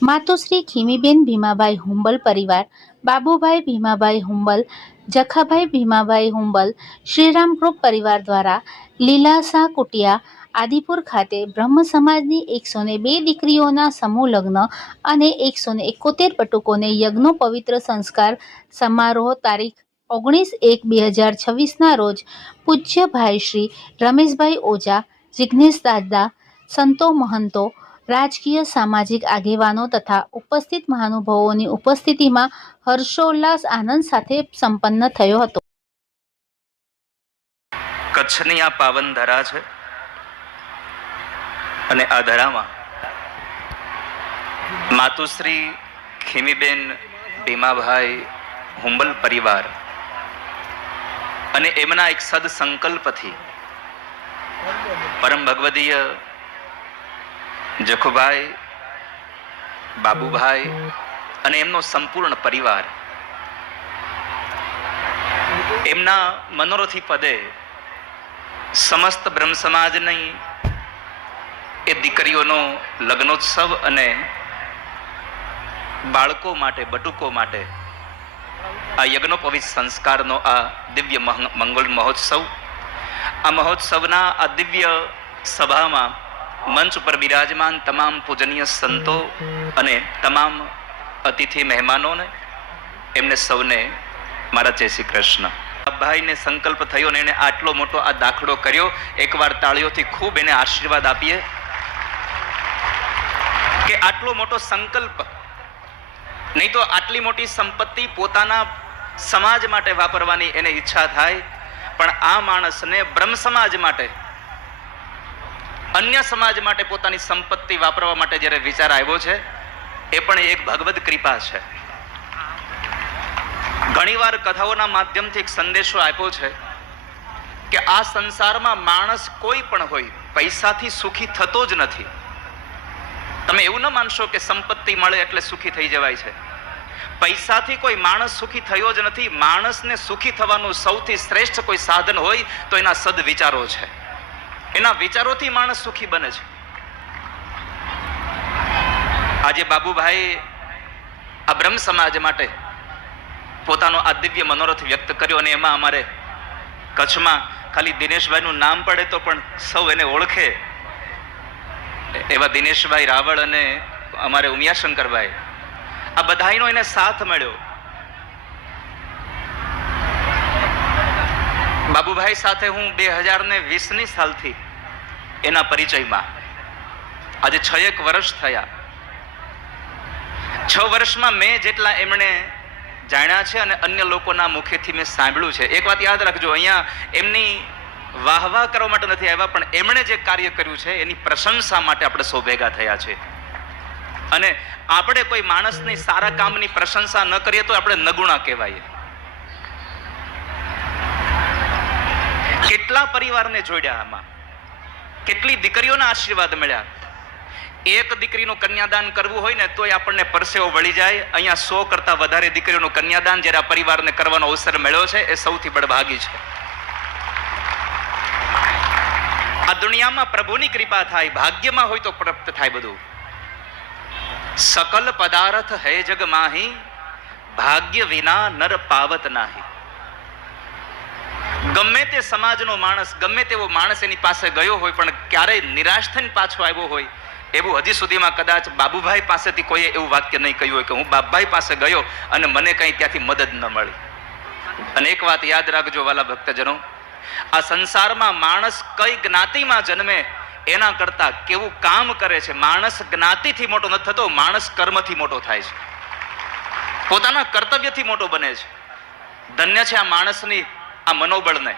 માતુશ્રી ખીમીબેન ભીમાભાઈ હુંબલ પરિવાર, બાબુભાઈ ભીમાભાઈ હુંબલ, જખાભાઈ ભીમાભાઈ હુંબલ, શ્રીરામ ગ્રુપ પરિવાર દ્વારા લીલાસા કુટિયા, આદિપુર ખાતે બ્રહ્મ સમાજની એકસો ને બે દીકરીઓના સમૂહ લગ્ન અને એકસો ને એકોતેર પટુકોને યજ્ઞો પવિત્ર સંસ્કાર સમારોહ તારીખ ઓગણીસ એક બે હજાર છવ્વીસના રોજ પૂજ્ય ભાઈ શ્રી રમેશભાઈ ઓઝા જિજ્ઞેશ દાદા, સંતો મહંતો રાજકીય, સામાજિક આગેવાનો તથા ઉપસ્થિત મહાનુભાવોની ઉપસ્થિતિમાં હર્ષોલ્લાસ આનંદ સાથે સંપન્ન થયો હતો. કચ્છની આ પાવન ધરા છે અને આ ધરામાં માતુશ્રી ખીમીબેન ભીમાભાઈ હુંબલ પરિવાર અને એમના એક સદ સંકલ્પથી પરમ ભગવદીય જખુભાઈ, બાબુભાઈ અને એમનો સંપૂર્ણ પરિવાર. એમના મનોરથી પદે સમસ્ત બ્રહ્મ સમાજની એ દીકરીઓનો લગ્નોત્સવ અને બાળકો માટે, બટુકો માટે આ યજ્ઞોપવિત સંસ્કારનો આ દિવ્ય મંગળ મહોત્સવ. આ મહોત્સવના આ દિવ્ય સભામાં મંચ ઉપર બિરાજમાન તમામ પૂજનીય સંતો અને તમામ અતિથિ મહેમાનોને એમને સૌને મારા જય શ્રી કૃષ્ણ. ભાઈને સંકલ્પ થયો ને એને આટલો મોટો આ દાખલો કર્યો. એકવાર તાળીઓથી ખૂબ એને આશીર્વાદ આપીએ. કે આટલો મોટો સંકલ્પ, નહીં તો આટલી મોટી સંપત્તિ પોતાના સમાજ માટે વાપરવાની એને ઈચ્છા થાય, પણ આ માણસને બ્રહ્મ સમાજ માટે અન્ય સમાજ માટે પોતાની સંપત્તિ વાપરવા માટે જ્યારે વિચાર આવ્યો છે, એ પણ એક ભગવદ કૃપા છે. ઘણીવાર કથાઓના માધ્યમથી એક સંદેશો આપ્યો છે કે આ સંસારમાં માણસ કોઈ પણ હોય, પૈસાથી સુખી થતો જ નથી. તમે એવું ન માનશો કે સંપત્તિ મળે એટલે સુખી થઈ જવાય છે. પૈસાથી કોઈ માણસ સુખી થયો જ નથી. માણસને સુખી થવાનું સૌથી શ્રેષ્ઠ કોઈ સાધન હોય તો એના સદવિચારો છે. એના વિચારોથી માણસ સુખી બને છે. આજે બાબુભાઈ આ બ્રહ્મ સમાજ માટે પોતાનો આ દિવ્ય મનોરથ વ્યક્ત કર્યો અને એમાં અમારે કચ્છમાં ખાલી દિનેશભાઈનું નામ પડે તો પણ સૌ એને ઓળખે. એવા દિનેશભાઈ રાવળ અને અમારે ઉમિયાશંકરભાઈ. આ બધાયનો એને સાથ મળ્યો. બાબુભાઈ સાથે હું બે હજાર ને વીસની સાલથી એના પરિચયમાં આજે છ એક વર્ષ થયા. છ વર્ષમાં મેં જેટલા એમણે જાણ્યા છે અને અન્ય લોકોના મુખેથી મેં સાંભળ્યું છે. એક વાત યાદ રાખજો, અહીંયા એમની વાહવાહ કરવા માટે નથી આવ્યા, પણ એમણે જે કાર્ય કર્યું છે, એની પ્રશંસા માટે આપણે સૌ ભેગા થયા છે. અને આપણે કોઈ માણસની સારા કામની પ્રશંસા ન કરીએ તો આપણે નગુણા કહેવાય કેટલા પરિવારને જોડ્યા આમાં? કેટલી દીકરીઓના આશીર્વાદ મળ્યા? એક દીકરીનું કન્યાદાન કરવું હોય ને તોય આપણને પરસેવો વળી જાય. અહીંયા સો કરતા વધારે દીકરીઓનું કન્યાદાન જ્યારે આ પરિવારને કરવાનો અવસર મળ્યો છે, એ સૌથી બળભાગી છે. આ દુનિયામાં પ્રભુની કૃપા થાય, ભાગ્યમાં હોય તો પ્રાપ્ત થાય બધું. સકલ પદાર્થ હે જગ માહી, ભાગ્ય વિના નર પાવત નાહી. ગમે તે સમાજનો માણસ, ગમે તેવો માણસ એની પાસે ગયો હોય, પણ ક્યારેય નિરાશ થઈને પાછો આવ્યો હોય, એવું હજી સુધીમાં કદાચ બાબુભાઈ પાસેથી કોઈએ એવું વાક્ય નહીં કહ્યું હોય કે હું બાપભાઈ પાસે ગયો અને મને કંઈ ત્યાંથી મદદ ન મળી. અને એક વાત યાદ રાખજો વાલા ભક્તજનો, આ સંસારમાં માણસ કઈ જ્ઞાતિમાં જન્મે એના કરતાં કેવું કામ કરે છે? માણસ જ્ઞાતિથી મોટો નથી થતો, માણસ કર્મથી મોટો થાય છે. પોતાના કર્તવ્યથી મોટો બને છે. ધન્ય છે આ માણસની આ મનોબળને.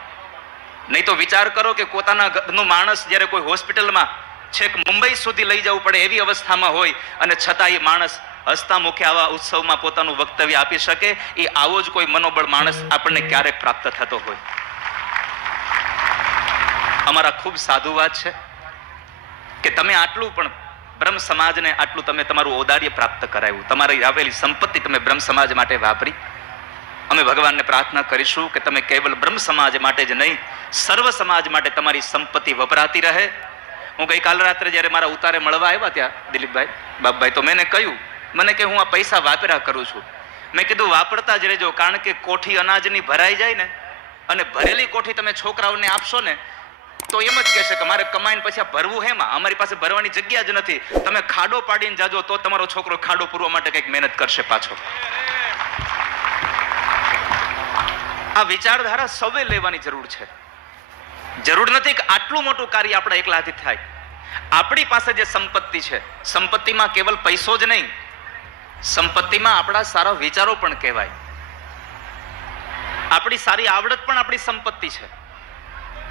નહીં તો વિચાર કરો કે પોતાના ઘરનું માણસ જ્યારે કોઈ હોસ્પિટલમાં છેક મુંબઈ સુધી લઈ જવું પડે એવી અવસ્થામાં હોય અને છતાં એ માણસ હસતા મુખે આવા ઉત્સવમાં પોતાનું વક્તવ્ય આપી શકે, એ આવો જ કોઈ મનોબળ માણસ આપણને ક્યારેક પ્રાપ્ત થતો હોય. અમારા ખૂબ સાધુવાદ છે કે તમે આટલું પણ બ્રહ્મ સમાજને આટલું તમે તમારું ઔદાર્ય પ્રાપ્ત કરાવ્યું. તમારી આવેલી સંપત્તિ તમે બ્રહ્મ સમાજ માટે વાપરી. અમે ભગવાનને પ્રાર્થના કરીશું કે તમે કેવલ બ્રહ્મ સમાજ માટે જ નહીં, સર્વ સમાજ માટે તમારી સંપત્તિ વપરાતી રહે. હું ગઈકાલ રાત્રે જ્યારે મારા ઉતારે મળવા આવ્યા ત્યાં, દિલીપભાઈ, બાપભાઈ, તો મેં કહ્યું, મને કે હું આ પૈસા વાપરા કરું છું. મેં કીધું, વાપરતા જ રહેજો, કારણ કે કોઠી અનાજની ભરાઈ જાય ને, અને ભરેલી કોઠી તમે છોકરાઓને આપશો ને, તો એમ જ કહેશે કે મારે કમાઈને પછી ભરવું હેમાં? અમારી પાસે ભરવાની જગ્યા જ નથી. તમે ખાડો પાડીને જાજો, તો તમારો છોકરો ખાડો પૂરવા માટે કંઈક મહેનત કરશે પાછો. આ વિચારધારા સૌએ લેવાની જરૂર છે. જરૂર નથી કે આટલું મોટું કાર્ય આપણા એકલાથી થાય. આપણી પાસે જે સંપત્તિ છે, સંપત્તિમાં કેવલ પૈસો જ નહીં, સંપત્તિમાં આપણા સારા વિચારો પણ કહેવાય. આપણી સારી આવડત પણ આપણી સંપત્તિ છે.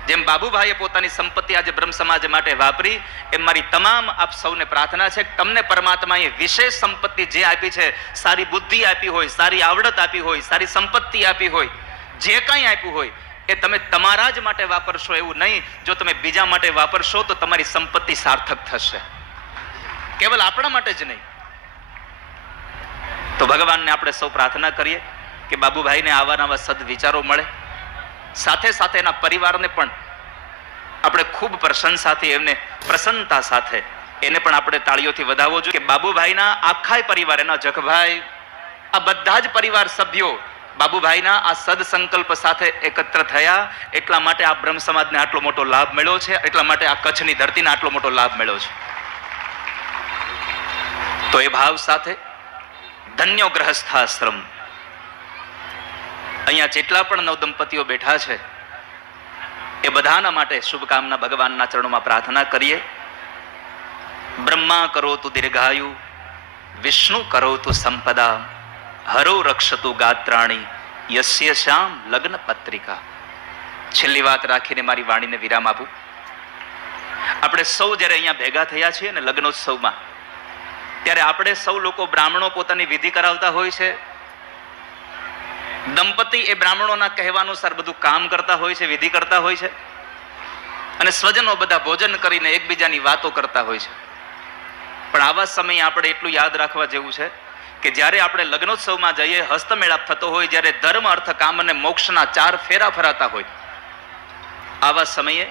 જેમ બાબુભાઈએ પોતાની સંપત્તિ આજે બ્રહ્મ સમાજ માટે વાપરી, એમ મારી તમામ આપ સૌને પ્રાર્થના છે કે તમને પરમાત્માએ વિશેષ સંપત્તિ જે આપી છે, સારી બુદ્ધિ આપી હોય, સારી આવડત આપી હોય, સારી સંપત્તિ આપી હોય જે કંઈ આપ્યું હોય એ તમે તમારા જ માટે વાપરશો એવું નહીં. જો તમે બીજા માટે વાપરશો તો તમારી સંપત્તિ સાર્થક થશે. કેવલ આપણા માટે જ નહીં. તો ભગવાનને આપણે સૌ પ્રાર્થના કરીએ કે બાબુભાઈને આવા નવા સદવિચારો મળે. સાથે સાથે એના પરિવારને પણ આપણે ખૂબ પ્રશંસાથી એમને પ્રસન્નતા સાથે એને પણ આપણે તાળીઓથી વધાવવો જોઈએ કે બાબુભાઈના આખાય પરિવાર, એના જગભાઈ, આ બધા જ પરિવાર સભ્યો બાબુભાઈના આ સદસંકલ્પ સાથે એકત્ર થયા. એટલા માટે આ બ્રહ્મ સમાજને આટલો મોટો લાભ મળ્યો છે. એટલા માટે આ કચ્છની ધરતીને આટલો મોટો લાભ મળ્યો છે. તો એ ભાવ સાથે ધન્યો ગ્રહસ્થાશ્રમ. અહીંયા જેટલા પણ નવદંપતિઓ બેઠા છે, એ બધાના માટે શુભકામના ભગવાનના ચરણોમાં પ્રાર્થના કરીએ. બ્રહ્મા કરો તું દીર્ઘાયુ, વિષ્ણુ કરો તું સંપદા. હરો રક્ષતુ ગાત્રાણી, યસ્ય શ્યામ લગ્ન પત્રિકા. છેલ્લી વાત રાખીને મારી વાણીને વિરામ આપું. આપણે સૌ જ્યારે અહીંયા ભેગા થયા છીએ ને લગ્નોત્સવમાં, ત્યારે આપણે સૌ લોકો બ્રાહ્મણો પોતાની વિધિ કરાવતા હોય છે. દંપતી એ બ્રાહ્મણોના કહેવાનુસાર બધું કામ કરતા હોય છે, વિધિ કરતા હોય છે. અને સ્વજનો બધા ભોજન કરીને એકબીજાની વાતો કરતા હોય છે. પણ આવા સમયે આપણે એટલું યાદ રાખવા જેવું છે કે જ્યારે આપણે લગ્નોત્સવમાં જઈએ, હસ્તમેળાપ થતો હોય, જ્યારે ધર્મ, અર્થ, કામ અને મોક્ષના ચાર ફેરા ફરાતા હોય, આવા સમયે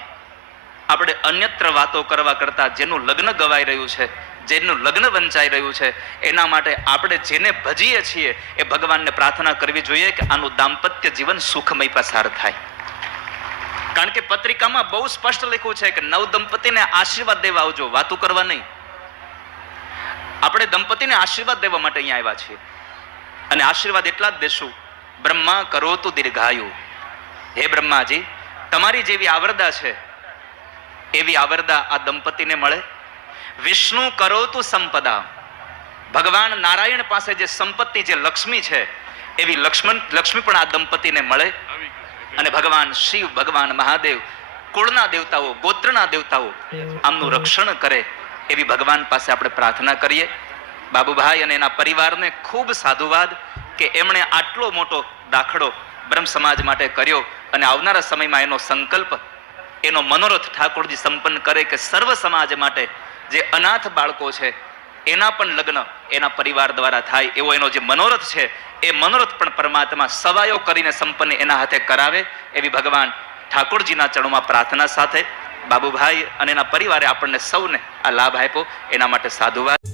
આપણે અન્યત્ર વાતો કરવા કરતાં જેનું લગ્ન ગવાઈ રહ્યું છે, જેનું લગ્ન વંચાઈ રહ્યું છે, એના માટે આપણે જેને ભજીએ છીએ, એ ભગવાનને પ્રાર્થના કરવી જોઈએ કે આનું દાંપત્ય જીવન સુખમય પસાર થાય. કારણ કે પત્રિકામાં બહુ સ્પષ્ટ લખ્યું છે કે નવ દંપતીને આશીર્વાદ દેવા આવજો, વાતું કરવા નહીં. આપણે દંપતીને આશીર્વાદ દેવા માટે અહીંયા આવ્યા છીએ. અને આશીર્વાદ એટલા જ દેશું બ્રહ્મા કરો તો દીર્ઘાયુ. હે બ્રહ્માજી તમારી જેવી આવરદા છે એવી આવરદા આ દંપતીને મળે. વિષ્ણુ કરો તું સંપદા. ભગવાન નારાયણ પાસે જે સંપત્તિ જે લક્ષ્મી છે એવી લક્ષ્મણ લક્ષ્મી પણ આ દંપતીને મળે. અને ભગવાન શિવ ભગવાન મહાદેવ કુળના દેવતાઓ ગોત્રના દેવતાઓ આમનું રક્ષણ કરે. એવી ભગવાન પાસે આપણે પ્રાર્થના કરીએ. બાબુભાઈ અને એના પરિવારને ખૂબ સાધુવાદ કે એમણે આટલો મોટો દાખલો બ્રહ્મ સમાજ માટે કર્યો અને આવનારા સમયમાં એનો સંકલ્પ, એનો મનોરથ ઠાકોરજી સંપન્ન કરે કે સર્વ સમાજ માટે જે અનાથ બાળકો છે, એના પણ લગ્ન એના પરિવાર દ્વારા થાય એવો એનો જે મનોરથ છે, એ મનોરથ પણ પરમાત્મા સવાયો કરીને સંપન્ન એના હાથે કરાવે એવી ભગવાન ઠાકોરજીના ચરણોમાં પ્રાર્થના સાથે બાબુભાઈ અને એના પરિવારે આપણને સૌને આ લાભ આપ્યો. એના માટે સાધુવાદ.